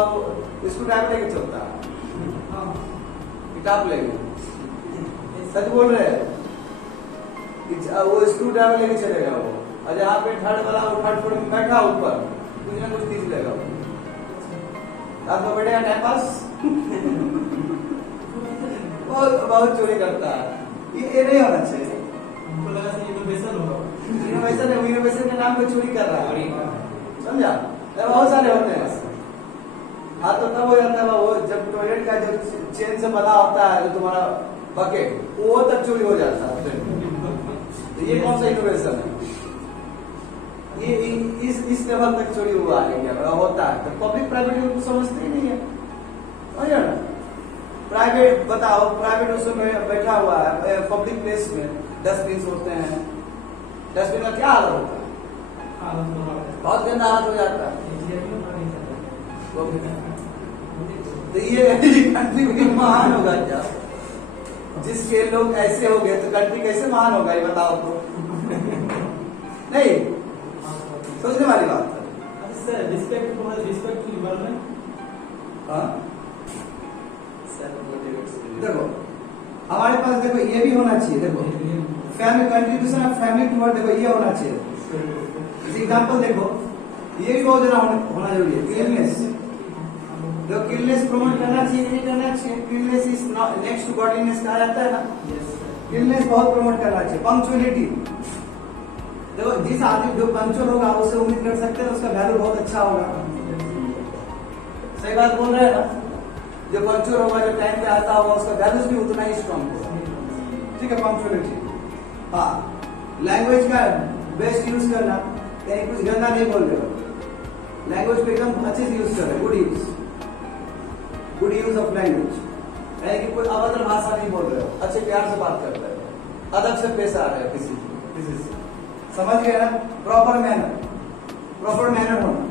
स्क्रू ड्राइवर लेके चलता है, किताब लेके, सच बोल रहे हैं, वो स्क्रू ड्राइवर लेके चलेगा वो, और जहाँ पे 3rd वाला वो 3rd फ्लोर में बैठा ऊपर कुछ ना कुछ खींच लेगा, रात में बैठेगा टाइम पास बहुत चोरी करता है, ये नहीं होना चाहिए। हमको लगा था इनोवेशन होगा, इनोवेशन के नाम पे चोरी कर रहा है, समझा? बहुत सारे होते हैं। हाँ तो तब हो जाता है वो जब टॉयलेट का जो चेन से बना होता है जो तुम्हारा बकेट, वो तक चोरी हो जाता है। तो ये कौन सा इनोवेशन है? ये इस लेवल तक चोरी हुआ है क्या होता है? तो पब्लिक प्राइवेट समझते ही नहीं है, समझा ना? प्राइवेट बताओ, प्राइवेट उसमें बैठा हुआ है पब्लिक प्लेस में, डस्टबिन होते हैं, डस्टबिन का क्या हाल होता है? बहुत गंदा हाल हो जाता है। तो ये कंट्री भी महान होगा क्या? जिसके लोग ऐसे हो गए तो कंट्री कैसे महान होगा ये बताओ तो? नहीं, सोचने वाली बात है। Respect to environment. हाँ देखो हमारे पास, देखो ये भी होना चाहिए, देखो family contribution of family toward, देखो ये होना चाहिए। एग्जांपल देखो, ये भी बहुत ज्यादा होना जरूरी है। क्लीननेस, जो क्लीननेस प्रमोट करना चाहिए कि नहीं करना चाहिए? Cleanliness is next to godliness कहा जाता है ना, क्लीननेस बहुत प्रमोट करना चाहिए। पंक्चुअलिटी, देखो जिस आदमी जो पंक्चुअल होगा उससे उम्मीद कर सकते हैं उसका वैल्यू बहुत अच्छा होगा, सही बात बोल रहे हैं ना? जो पंक्चुअल होगा, जो टाइम पे आता होगा, उसका वैल्यूज भी उतना ही स्ट्रॉन्ग होगा, ठीक है? पंक्चुअलिटी। हाँ, लैंग्वेज का बेस्ट यूज करना, कहीं कुछ गंदा नहीं बोल रहे हो, लैंग्वेज को एकदम अच्छे से यूज कर रहे, गुड यूज ऑफ लैंग्वेज, यानी कि कोई अभद्र भाषा नहीं बोल रहे हो, अच्छे प्यार से बात कर रहे हो, अदब से पेश आ रहे हो किसी से, समझ गए ना? प्रॉपर मैनर होना।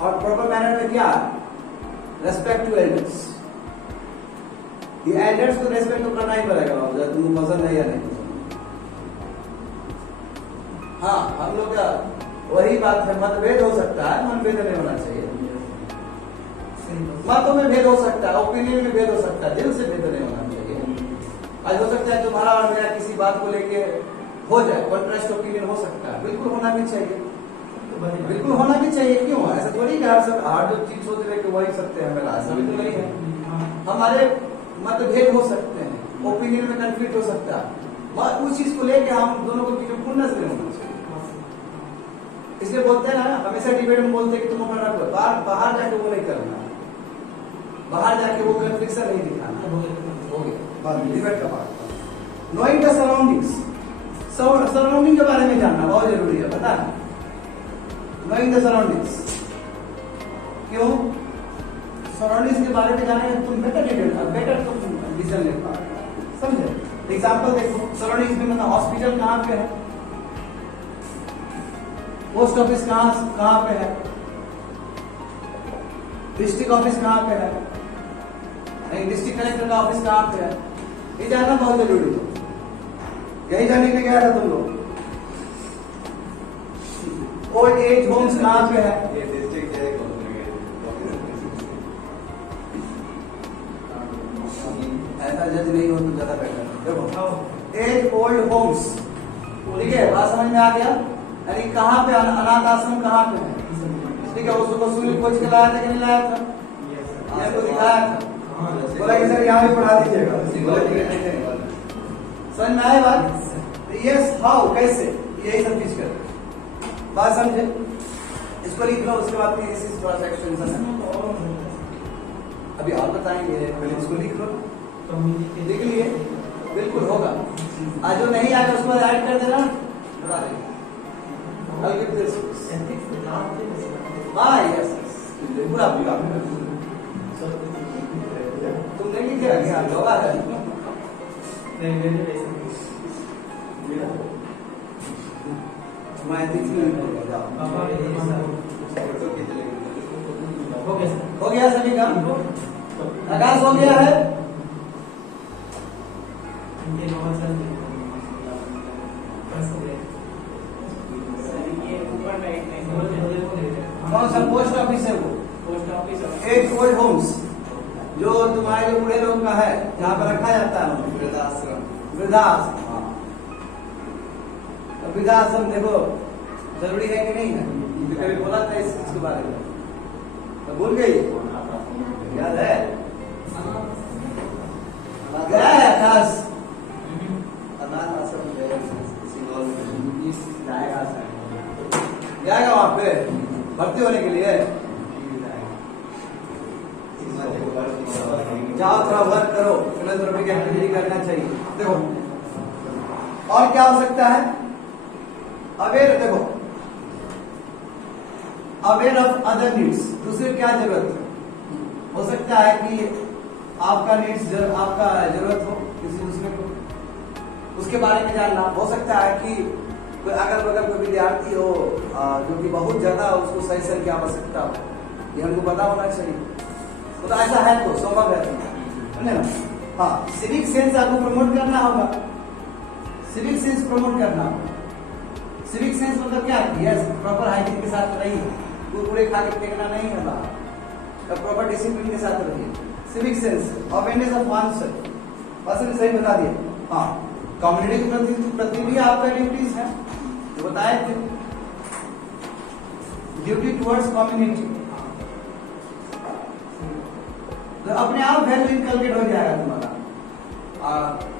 और प्रॉपर मैनर में क्या? Respect to elders. ये एल्डर्स को रेस्पेक्ट तो करना ही पड़ेगा बाबू, तुमको पसंद है या नहीं पसंद। हाँ, हम लोग का वही बात है, मतभेद हो सकता है, मनभेद नहीं होना चाहिए। मतों में भेद हो सकता है, ओपिनियन में भेद हो सकता है, दिल से भेद नहीं होना चाहिए। आज हो सकता है तुम्हारा और मेरा किसी बात को लेके हो जाए, कॉन्ट्रास्ट ओपिनियन हो सकता है, बिल्कुल होना भी चाहिए, बिल्कुल होना भी चाहिए। क्यों? ऐसा थोड़ी कि हर जो चीज सोच रहे कि वही सत्य है मेरा, ऐसा भी तो नहीं है। हमारे मतभेद हो सकते हैं, ओपिनियन में कंफ्लिक्ट हो सकता है, उस चीज को लेके हम दोनों को बीच में खुन्नस नहीं होना चाहिए। इसलिए बोलते हैं ना, हमेशा डिबेट में बोलते हैं कि तुम अपना रखो, बाहर जाके वो नहीं करना, बाहर जाके वो कंफ्लिक्शन नहीं दिखाना। हो गया डिबेट का part. Knowing the surroundings, surrounding के बारे में जानना बहुत जरूरी है, पता है? नोइंग द सराउंडिंग्स, क्यों? सराउंडिंग्स के बारे में जाने तुम बेटर तुम डिसीजन ले पाओगे, समझे? एग्जांपल देखो, सराउंडिंग्स में मतलब हॉस्पिटल कहाँ पे है, पोस्ट ऑफिस कहाँ पे है, डिस्ट्रिक्ट ऑफिस कहाँ पे है, डिस्ट्रिक्ट कलेक्टर का ऑफिस कहाँ पे है, ये जानना बहुत जरूरी है। यही जानने के लिए गया था तुम लोग। ओल्ड एज होम्स कहाँ पे है, ऐसा जज नहीं हो तो ज्यादा बेटर। देखो एज ओल्ड होम्स, ठीक है, बात समझ में आ गया? यानी कहाँ पे अनाथ आश्रम कहाँ पे है, ठीक है? उसको सुनील खोज के लाया था कि नहीं लाया था? को दिखाया था, बोला कि सर यहाँ भी पढ़ा दीजिएगा, समझ में आए बात? यस, हाउ, कैसे, यही सब चीज कर, बात समझे? इसको लिख लो, उसके बाद में इसी थोड़ा सा एक्सटेंशन है, अभी और बताएंगे, पहले इसको लिख लो, लिख लिए, बिल्कुल होगा। आज जो नहीं आएगा उसको ऐड कर देना, बता देंगे। हाँ यस, पूरा पूरा तुम नहीं लिखे रखे, होगा हो गया सभी काम, आकाश हो गया है। इनके नॉर्मल सर सर ये ऊपर राइट में कौन सा पोस्ट ऑफिस है वो? पोस्ट ऑफिस एक ओल्ड होम्स जो तुम्हारे जो बूढ़े लोग का है जहाँ पर रखा जाता है वृद्धाश्रम। वृद्धाश्रम। हाँ। तो वृद्धाश्रम देखो जरूरी है कि नहीं है? कभी बोला था इस चीज के बारे में तो भूल गई? याद है? गया है आकाश? अनाथ आश्रम जाएगा वहाँ पे भर्ती होने के लिए? जाओ थोड़ा वर्क करो, फिलहाल की एक्टिविटी करना चाहिए। देखो और क्या हो सकता है? अवेयर, देखो अवेयर ऑफ अदर नीड्स, दूसरे क्या जरूरत है? हो सकता है कि आपका नीड्स आपका जरूरत हो किसी दूसरे को, उसके बारे में जानना। हो सकता है कि कोई अगल बगल कोई विद्यार्थी हो जो कि बहुत ज्यादा उसको सजेशन की आवश्यकता हो, ये हमको पता होना चाहिए। तो ऐसा है तो संभव है ना? हाँ, सिविक सेंस आपको प्रमोट करना होगा, सिविक सेंस प्रमोट करना होगा। सिविक सेंस मतलब क्या है? यस, प्रॉपर हाइजीन के साथ रहिए, कुरकुरे खा के फेंकना नहीं है बाहर, तो प्रॉपर डिसिप्लिन के साथ रहिए। Civic sense, awareness of oneself, बस सही बता दिए। हाँ, कम्युनिटी के प्रति भी आपका ड्यूटीज है, जो बताए थे, ड्यूटी टुवर्ड्स कम्युनिटी। तो अपने आप वैल्यू इनकलकेट हो जाएगा तुम्हारा।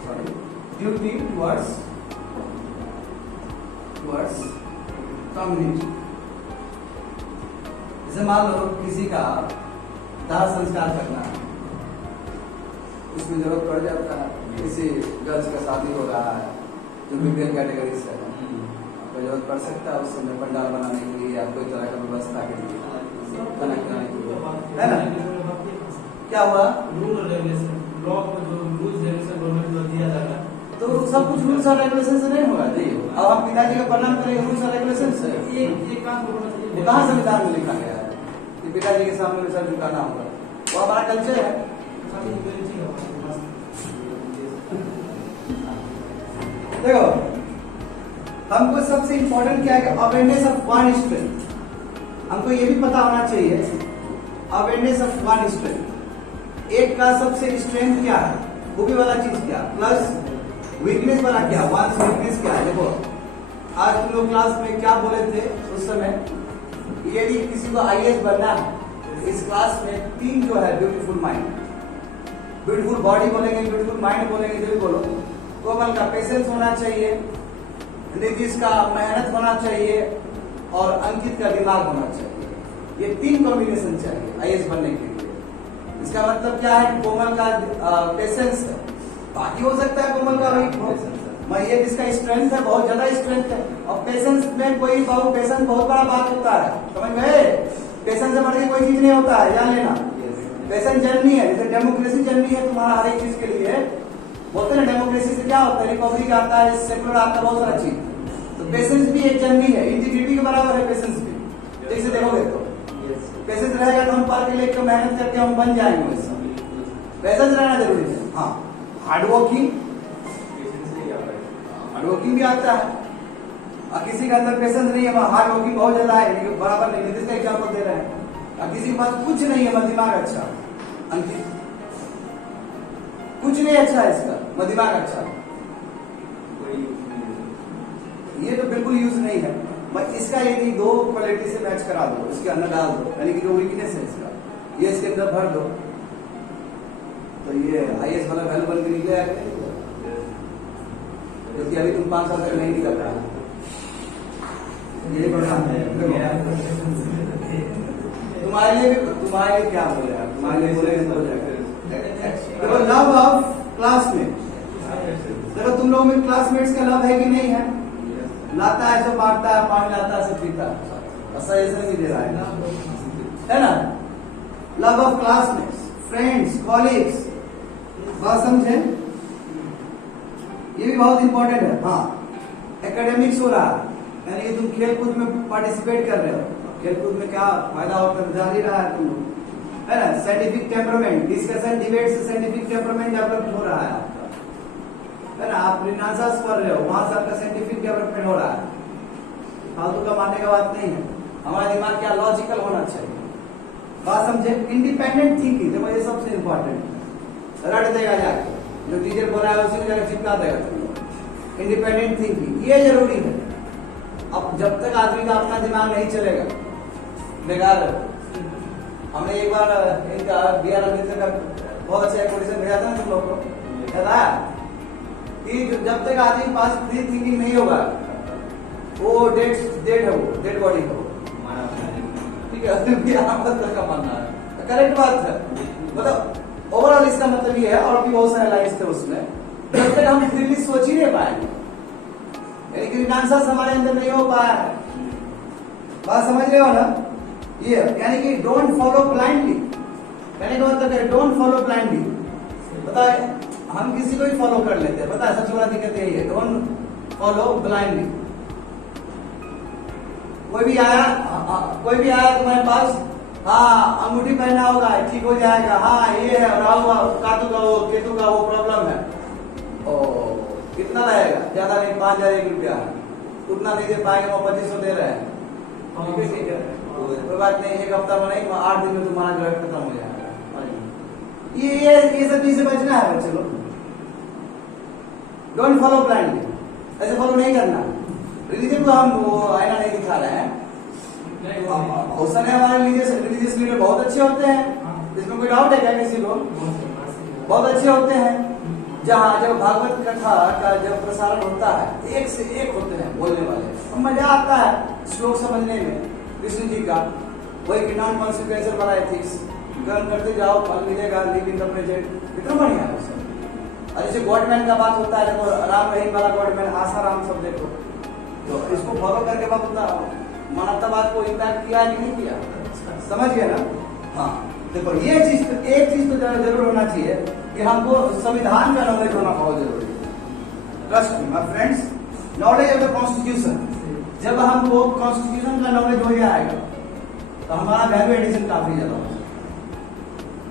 Sorry, duty towards community. जैसे मान लो किसी का दाह संस्कार करना है, उसमें जरूरत पड़ जाता है, किसी गर्ल्स का शादी हो रहा है जो बीपीएल कैटेगरी से है, आपको जरूरत पड़ सकता है उस समय पंडाल बनाने के लिए या कोई तरह का व्यवस्था के लिए, खाना खिलाने के लिए, है ना? क्या हुआ? रूल और रेगुलेशन, लॉ को जो रूल्स रेगुलेशन गवर्नमेंट द्वारा दिया जाता है, तो सब कुछ रूल्स और रेगुलेशन से नहीं होगा जी। अब हम पिताजी का प्रणाम करेंगे रूल्स और रेगुलेशन से? ये काम होना चाहिए। वो कहाँ संविधान में लिखा गया है कि पिताजी के सामने में सर झुकाना होगा? वो हमारा कल्चर है। देखो हमको सबसे इंपॉर्टेंट क्या है कि अवेयरनेस ऑफ वन स्ट्रेंथ। हमको ये भी पता होना चाहिए अवेयरनेस ऑफ वन स्ट्रेंथ, एक का सबसे स्ट्रेंथ क्या है, खूबी वाला चीज क्या, प्लस वीकनेस वाला क्या, वन वीकनेस क्या है। देखो आज तुम लोग क्लास में क्या बोले थे उस समय, यदि किसी को आईएएस बनना है, इस क्लास में 3 जो है, ब्यूटीफुल माइंड, ब्यूटीफुल बॉडी बोलेंगे, ब्यूटीफुल माइंड बोलेंगे, जो भी बोलो, कोमल का पेशेंस होना चाहिए, नीतीश का मेहनत होना चाहिए और अंकित का दिमाग होना चाहिए। ये 3 कॉम्बिनेशन चाहिए आईएएस बनने के लिए। इसका मतलब क्या है? कोमल का पेशेंस है, बाकी हो सकता है कोमल का वीक हो, ये जिसका स्ट्रेंथ है, बहुत ज्यादा स्ट्रेंथ है। और पेशेंस में कोई पेशेंस बहुत बड़ा बात होता है, समझ में? पेशेंस से बढ़ के कोई चीज नहीं होता है, जान लेना। पेशेंस जर्नी है, जैसे डेमोक्रेसी जर्नी है तुम्हारा हर एक चीज के लिए। बोलते हैं डेमोक्रेसी से क्या होता है, रिपब्लिक आता है, सेकुलर आता है, बहुत सारा चीज। तो पेशेंस भी एक जर्नी है, इंटीग्रिटी के बराबर है पेशेंस भी। ठीक से देखोगे तो पेशेंस रहेगा तो हम पार के लिए मेहनत करके हम बन जाएंगे। पेशेंस रहना जरूरी है। हाँ, हार्ड वर्किंग भी आता है, और किसी के अंदर पेशेंस नहीं है, हार्ड वर्किंग बहुत ज्यादा है, बराबर नहीं। नीतीश का एग्जाम्पल दे रहे हैं, और किसी के पास कुछ नहीं है, दिमाग अच्छा, अंकित कुछ नहीं अच्छा है इसका, मगर दिमाग अच्छा है, ये तो बिल्कुल यूज नहीं है। मैं इसका यदि 2 क्वालिटी से मैच करा दो, इसके अंदर डाल दो, यानी कि जो वीकनेस है इसका, ये इसके अंदर भर दो, तो ये आईएएस वाला वैल्यू बन के निकले आएगा, जो कि अभी तुम 5 साल तक नहीं निकल रहा। ये बढ़िया तुम्हारे लिए क्या बोले यार, तुम्हारे लिए बोले देखो लव ऑफ क्लासमेट। देखो तुम लोगों में क्लासमेट्स का लव है कि नहीं है? लाता है सब बांटता है, पानी लाता है सब पीता है, सजेशन भी दे रहा है ना? Love of classmates, friends, colleagues, बात समझे? ये भी बहुत इंपॉर्टेंट है। हाँ, एकेडमिक्स हो रहा है, यानी कि तुम खेलकूद में पार्टिसिपेट कर रहे हो, खेलकूद में क्या फायदा होता है जान ही रहा है तुम लोग, है ना? साइंटिफिक टेम्परामेंट, डिस्कशन डिबेट से साइंटिफिक टेम्परामेंट डेवलप हो रहा है आपका। है ना, आप रिनासास पढ़ रहे हो, वहां से आपका साइंटिफिक डेवलपमेंट हो रहा है, फालतू का मानने का बात नहीं है। हमारा दिमाग क्या लॉजिकल होना चाहिए, बात समझे। इंडिपेंडेंट थिंकिंग, देखो ये सबसे इंपॉर्टेंट, रट देगा जाके, जो टीचर बोला है उसी को जाकर चिपका देगा। इंडिपेंडेंट थिंकिंग ये जरूरी है। अब जब तक आदमी का अपना दिमाग नहीं चलेगा, बेकार है। हमने एक बार इनका बी आर अम्बेडकर का बहुत अच्छा एक्सपोजिशन भेजा था ना तुम लोग को, याद आया कि जब तक आदमी के पास फ्री थिंकिंग नहीं होगा, वो डेड है, वो डेड बॉडी है, ठीक है। का मानना है, करेक्ट बात है। मतलब ओवरऑल इसका मतलब ये है, और भी बहुत सारे लाइन्स थे उसमें, जब तक हम फ्रीली सोच ही नहीं पाएंगे, यानी कि रिनासास हमारे अंदर नहीं हो पाया है। बात समझ रहे हो ना, ये यानी कि डोंट फॉलो ब्लाइंडली, कहने का मतलब है डोंट फॉलो ब्लाइंडली। पता है हम किसी को भी फॉलो कर लेते हैं, पता है सबसे बड़ा दिक्कत यही है, डोंट फॉलो ब्लाइंडली। कोई भी आया तुम्हारे पास, हाँ अंगूठी पहना होगा ठीक हो जाएगा, हाँ ये है राहु कातु का वो केतु का वो प्रॉब्लम है, ओ कितना लगेगा, ज्यादा नहीं 5,000 रुपया, उतना नहीं दे पाएंगे, वो 2500 दे रहे हैं, ठीक है कोई बात नहीं, एक हफ्ता में नहीं 8 दिन में तुम्हारा ग्रह खत्म हो जाएगा। ये सब चीज से बचना है बच्चे लोग, डोंट फॉलो ब्लाइंडली, ऐसे फॉलो नहीं करना। रिलीजन को हम वो आईना नहीं दिखा रहे हैं, बहुत सारे हमारे रिलीजियस लीडर बहुत अच्छे होते हैं, इसमें कोई डाउट है क्या किसी को, बहुत अच्छे होते हैं। जहाँ जब भागवत कथा का जब प्रसारण होता है, एक से एक होते हैं बोलने वाले, तो मजा आता है श्लोक समझने में कृष्ण जी का, वही नॉन कॉन्सिक्वेंशियल वाला एथिक्स, कर्म करते जाओ फल मिलेगा, लिव इन द प्रेजेंट, कितना बढ़िया है उसमें। और जैसे गॉडमैन का बात होता है, देखो राम रहीम वाला गॉडमैन, आसाराम सब देखो, तो इसको फॉलो करके बात होता मानवतावाद को इम्पैक्ट किया कि नहीं किया, समझ गए ना। हाँ देखो ये चीज तो, एक चीज तो जरूर होना चाहिए कि हमको संविधान का नॉलेज होना बहुत जरूरी है। Trust me my friends, knowledge of the constitution, जब हमको कॉन्स्टिट्यूशन का नॉलेज हो जाएगा तो हमारा वैल्यू एडिशन काफी ज्यादा होगा,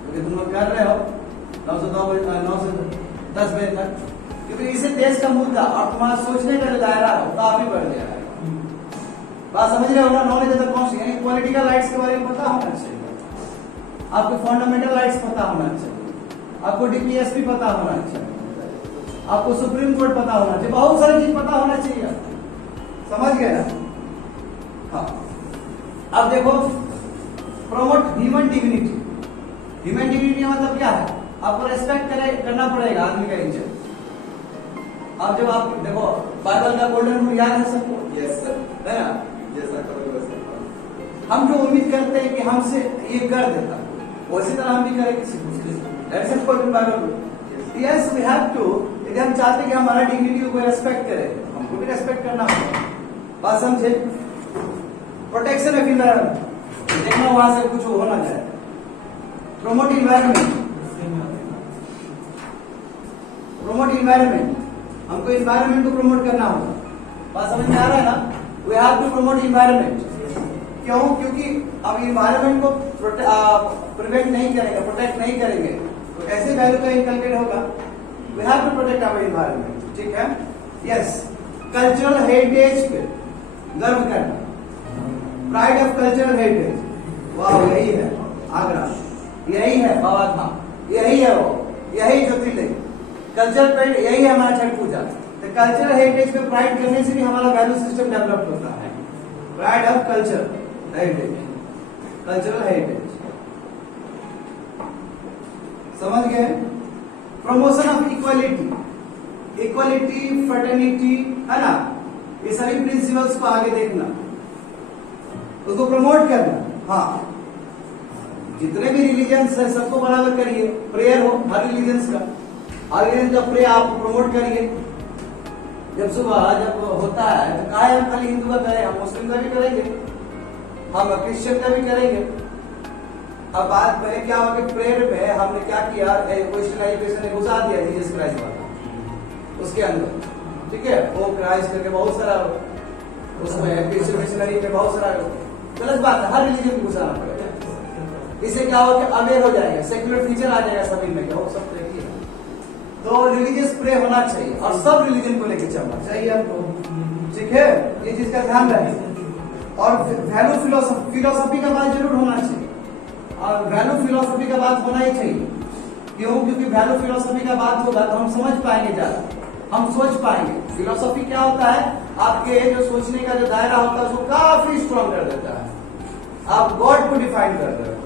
क्योंकि तुम लोग कर रहे हो 9 से 10 बजे तक, क्योंकि इसे देश का मुद्दा और तुम्हारा सोचने का जो दायरा है काफी बढ़ गया है। बात समझ रहे हो ना, नॉलेज ऑफ द कॉन्स्टिट्यूशन, यानी पॉलिटिकल राइट्स के बारे में पता होना चाहिए, आपको फंडामेंटल राइट्स पता होना चाहिए, आपको डीपीएसपी पता होना चाहिए, आपको सुप्रीम कोर्ट पता होना चाहिए, बहुत सारी चीज पता होना चाहिए, समझ गए ना। हाँ अब देखो, promote human dignity, human dignity का मतलब क्या है, आपको रेस्पेक्ट करना पड़ेगा आदमी का इज्जत। अब जब आप देखो बाइबल का गोल्डन रूल याद है सबको, यस सर, है ना, जैसा करोगे वैसा। हम जो उम्मीद करते हैं कि हमसे ये कर देता, उसी तरह हम भी करें किसी को, that's it for Bible. Yes we have to, यदि हम चाहते हैं कि हमारा डिग्निटी को कोई रेस्पेक्ट करे, हमको भी रेस्पेक्ट करना होगा। बात समझे। प्रोटेक्शन ऑफ इन्वायरमेंट, देखना वहां से कुछ होना जाए। प्रमोट इन्वायरमेंट, प्रमोट इन्वायरमेंट, हमको इन्वायरमेंट को प्रमोट करना होगा। बात समझ में आ रहा है ना, we have to promote environment. क्यों? क्योंकि अब इन्वायरमेंट को प्रिवेंट नहीं करेंगे, प्रोटेक्ट नहीं करेंगे तो ऐसे वैल्यू का इनकलकेट होगा। We have to protect our environment, ठीक है। यस, कल्चरल हेरिटेज पे गर्व करना, प्राइड ऑफ कल्चरल हेरिटेज, वाह यही है आगरा, यही है बाबा धाम, यही है वो, यही ज्योतिर्लिंग, कल्चर पे यही है हमारा छठ पूजा। तो कल्चरल हेरिटेज पे प्राइड करने से भी हमारा वैल्यू सिस्टम डेवलप होता है। Pride of culture heritage, cultural heritage, समझ गए। Promotion of equality, equality, fraternity, है ना, ये सभी प्रिंसिपल्स को आगे देखना, उसको प्रमोट करना। हाँ, जितने भी रिलीजन्स है सबको बराबर करिए, प्रेयर हो हर रिलीजन्स का, हर रिलीजन का प्रेयर आप प्रमोट करिए। जब सुबह जब होता है तो कहा हम खाली हिंदू का करें, हम मुस्लिम का भी करेंगे, हम क्रिश्चियन का भी करेंगे। अब बात पहले क्या हुआ कि प्रेयर में हमने क्या किया, क्वेश्चन एजुकेशन ने घुसा दिया जीसस क्राइस्ट वाला उसके अंदर, ठीक है, वो क्राइस्ट करके बहुत सारा उसमें क्रिश्चियन मिशनरी में बहुत सारा गलत बात है, हर रिलीजन को घुसाना पड़ेगा। इससे क्या होगा कि अवेयर हो जाएगा, सेक्युलर फीचर आ जाएगा सभी में, क्या वो सब देखिए तो रिलीजियस प्रे होना चाहिए और सब रिलीजन को लेकर चलना चाहिए आपको, ठीक है, ये चीज का ध्यान रखें। और वैल्यू फिलोसफी का बात जरूर होना चाहिए, और वैल्यू फिलोसफी का बात होना ही चाहिए। क्यों? क्योंकि वैल्यू फिलोसफी का बात होगा तो हम समझ पाएंगे ज्यादा, हम सोच पाएंगे। फिलोसफी क्या होता है? आपके जो सोचने का जो दायरा होता है उसको काफी स्ट्रॉन्ग कर देता है। आप गॉड को डिफाइन कर रहे हो,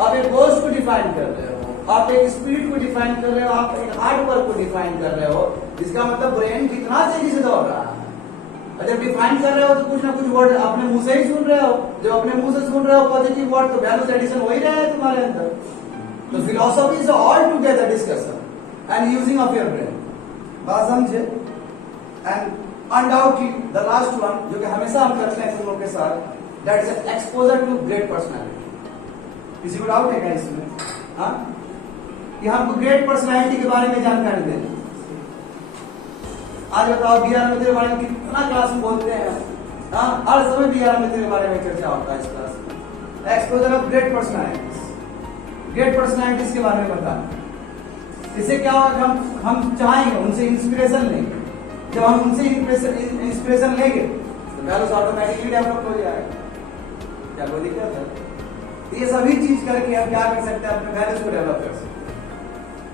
आप एक गोस्ट को डिफाइन कर रहे हो, आप एक स्पिरिट को डिफाइन कर रहे हो, आप एक हार्डवर्क को डिफाइन कर रहे हो। इसका मतलब ब्रेन कितना तेजी से दौड़ रहा है। जब डिफाइन कर रहे हो तो कुछ ना कुछ वर्ड अपने मुंह से ही सुन रहे हो। जब अपने मुंह से सुन रहे हो पॉजिटिव वर्ड, तो वैल्यूज एडिशन हो ही रहा है तुम्हारे अंदर। तो philosophy is all together discussion and using of your brain. बात समझे? And undoubtedly the last one जो कि हमेशा हम करते हैं तुम लोग के साथ, that is exposure to great personality. किसी को डाउट है क्या इसमें? हाँ, कि हमको ग्रेट पर्सनैलिटी के बारे में जानकारी दें। आज बताओ बी आर अम्बेडकर के बारे में कितना क्लास में बोलते हैं। हाँ, हर समय बी आर अम्बेडकर के बारे में चर्चा होता है इस क्लास में। Exposure of great personalities, great personalities के बारे में बताना। इससे क्या होगा? हम चाहेंगे उनसे इंस्पिरेशन लेंगे। जब हम उनसे इंस्पिरेशन लेंगे तो वैल्यूज ऑटोमेटिकली डेवलप हो जाएगा। क्या कोई दिक्कत है? ये सभी चीज करके हम क्या कर सकते हैं? अपने वैल्यूज को डेवलप कर सकते हैं।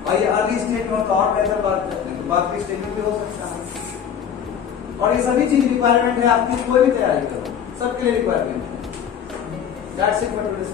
और ये अर्ली स्टेज में तो और बेहतर बात करते हैं, तो बात की स्टेज में भी हो सकता है। और ये सभी चीज रिक्वायरमेंट है आपकी, कोई भी तैयारी करो, सबके लिए रिक्वायरमेंट है। That's it for today's.